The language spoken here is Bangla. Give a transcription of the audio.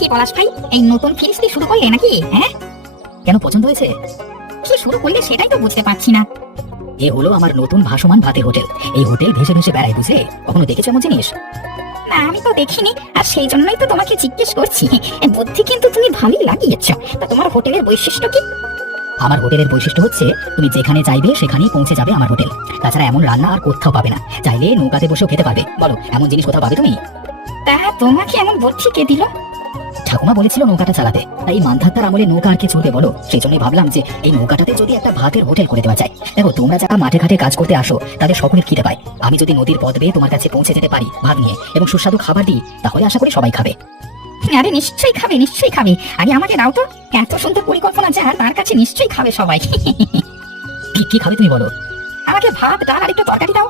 কি পলাশ ভাই, এই নতুন ফিরিস্তি শুরু করলে নাকি? হ্যাঁ, কেন, পছন্দ হয়েছে? কি শুরু করলে সেটাই তো বুঝতে পারছি না। এ হলো আমার নতুন ভাসমান ভাতের হোটেল। এই হোটেল ভেসে ভেসে বেড়ায়, বুঝলে? কখনো দেখেছো এমন জিনিস? না, আমি তো দেখিনি, আর সেই জন্যই তো তোমাকে জিজ্ঞেস করছি। বুদ্ধি কিন্তু তুমি ভালোই লাগিয়েছ। তা তোমার হোটেলের বৈশিষ্ট্য কি? আমার হোটেলের বৈশিষ্ট্য হচ্ছে তুমি যেখানে চাইবে সেখানেই পৌঁছে যাবে আমার হোটেল। তাছাড়া এমন রান্না আর কোথাও পাবে না। চাইলে নৌকাতে বসেও খেতে পারবে। বলো, এমন জিনিস কোথাও পাবে তুমি? তা তোমাকে এমন বুদ্ধি কে দিল? ঠাকুমা বলেছিল নৌকাটা চালাতে, তাই এই মান্ধাত্তার আমলে নৌকা আর কি চলবে বলো? সেই জন্যই ভাবলাম যে এই নৌকাটাতে যদি একটা ভাতের হোটেল করে দেওয়া যায়। দেখো, তোমরা যারা মাঠে ঘাটে কাজ করতে আসো তাদের সকলের খিদে পায়। আমি যদি নদীর পথ বেয়ে তোমার কাছে পৌঁছে যেতে পারি ভাত নিয়ে এবং সুস্বাদু খাবার দিই, তাহলে আশা করি সবাই খাবে। আরে নিশ্চয়ই খাবে, নিশ্চয়ই খাবে। আগে আমাকে দাও তো, এত সুন্দর পরিকল্পনা যার, তার কাছে নিশ্চয়ই খাবে সবাই। কি কি খাবে তুমি বলো? আমাকে ভাত, ডাল আর একটু তরকারি দাও।